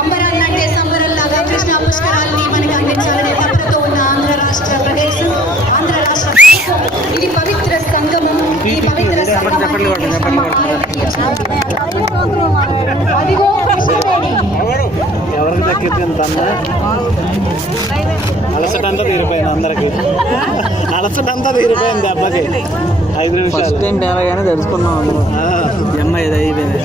అంబరాన్నంటే సంబరంలాగా కృష్ణా పుష్కరాల్ని మనకి అందించాలనే తపనతో ఉన్న ఆంధ్ర రాష్ట్ర ఇది పవిత్ర సంగమం. ఈ పవిత్ర అదిగో ఎవరికి తగ్గిపోయింది అలసటంతా తీరిపోయింది అందరికి. అలసటంతా తీరిపోయింది అబ్బాకి 5 నిమిషాలు ఫస్ట్ టైం ఎలాగైనా తెలుసుకున్నాం అందరూ. అమ్మాయి ఇది అయిపోయింది.